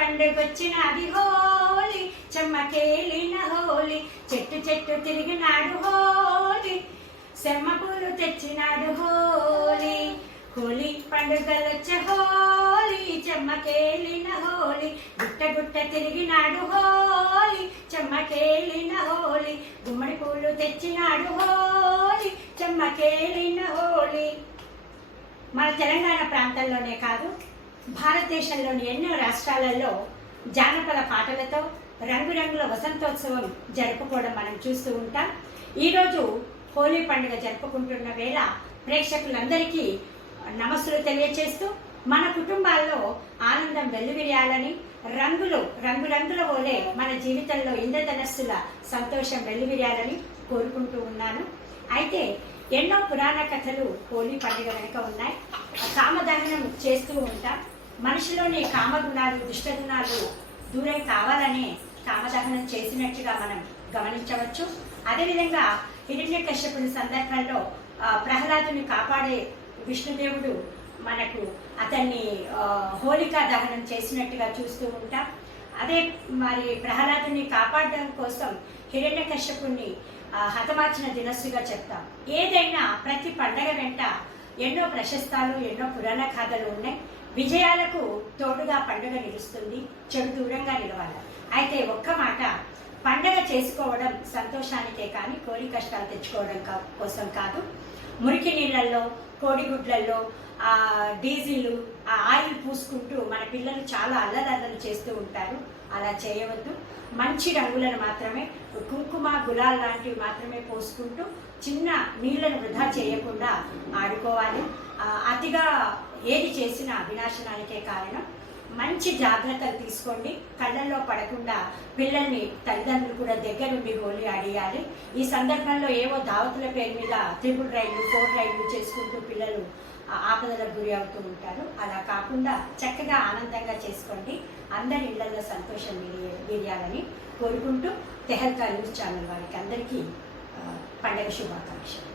పండుగొచ్చినది హోలీ చెమ్మకేలిన హోలీ చెట్టు చెట్టు తిరిగినాడు హోలీ సెమ్మ పూలు తెచ్చినాడు హోలీ. హోలీ పండుగలొచ్చే హోలీ చెమ్మకేలిన హోలీ గుట్ట గుట్ట తిరిగినాడు హోలీ చెమ్మకేలిన హోలీ గుమ్మడి పూలు తెచ్చినాడు హోలీ చెమ్మకేలిన హోలీ. మన తెలంగాణ ప్రాంతంలోనే కాదు భారతదేశంలోని ఎన్నో రాష్ట్రాలలో జానపద పాటలతో రంగురంగుల వసంతోత్సవం జరుపుకోవడం మనం చూస్తూ ఉంటాం. ఈరోజు హోలీ పండుగ జరుపుకుంటున్న వేళ ప్రేక్షకులందరికీ నమస్సులు తెలియచేస్తూ మన కుటుంబాల్లో ఆనందం వెల్లువిరియాలని రంగులు రంగురంగుల ఓలే మన జీవితంలో ఇంద్రధనస్సుల సంతోషం వెల్లువిరియాలని కోరుకుంటూ ఉన్నాను. అయితే ఎన్నో పురాణ కథలు హోలీ పండుగ వెనుక ఉన్నాయి. కామదహనం చేస్తూ ఉంటాం. మనిషిలోని కామగుణాలు దుష్టగుణాలు దూరం కావాలనే కామదహనం చేసినట్టుగా మనం గమనించవచ్చు. అదేవిధంగా హిరణ్యకశ్యపుని సందర్భంలో ప్రహ్లాదుని కాపాడే విష్ణుదేవుడు మనకు అతన్ని హోలికా దహనం చేసినట్టుగా చూస్తూ ఉంటాం. అదే మరి ప్రహ్లాదుని కాపాడడం కోసం హిరణ్య కశ్యపుణ్ణి హతమార్చిన దినస్సుగా చెప్తాం. ఏదైనా ప్రతి పండగ వెంట ఎన్నో ప్రశస్తాలు ఎన్నో పురాణ కథలు ఉన్నాయి. విజయాలకు తోడుగా పండుగ నిలుస్తుంది. చెడు దూరంగా నిలవాలి. అయితే ఒక్క మాట పండగ చేసుకోవడం సంతోషానికే కానీ కోరి కష్టాలు తెచ్చుకోవడం కా- కోసం కాదు. మురికి నీళ్ళల్లో కోడిగుడ్లల్లో ఆ డీజిల్ ఆ ఆయిల్ పూసుకుంటూ మన పిల్లలు చాలా అల్లదల్లలు చేస్తూ ఉంటారు. అలా చేయవద్దు. మంచి రంగులను మాత్రమే కుంకుమ గులాల్ లాంటివి మాత్రమే పోసుకుంటూ చిన్న నీళ్ళను వృధా చేయకుండా ఆడుకోవాలి. ఆ, అతిగా ఏది చేసినా వినాశనానికే కారణం. మంచి జాగ్రత్తలు తీసుకోండి. కళ్ళల్లో పడకుండా పిల్లల్ని తల్లిదండ్రులు కూడా దగ్గరుండి హోలీ ఆడియాలి. ఈ సందర్భంలో ఏవో దావతుల పేరు మీద త్రిపుల్ రైళ్ళు ఫోర్ రైళ్ళు చేసుకుంటూ పిల్లలు ఆపదలకు గురి అవుతూ ఉంటారు. అలా కాకుండా చక్కగా ఆనందంగా చేసుకోండి. అందరి ఇళ్ళలో సంతోషం మిగిలి కోరుకుంటూ తెహల్కా న్యూస్ ఛానల్ వారికి అందరికీ పండగ శుభాకాంక్షలు.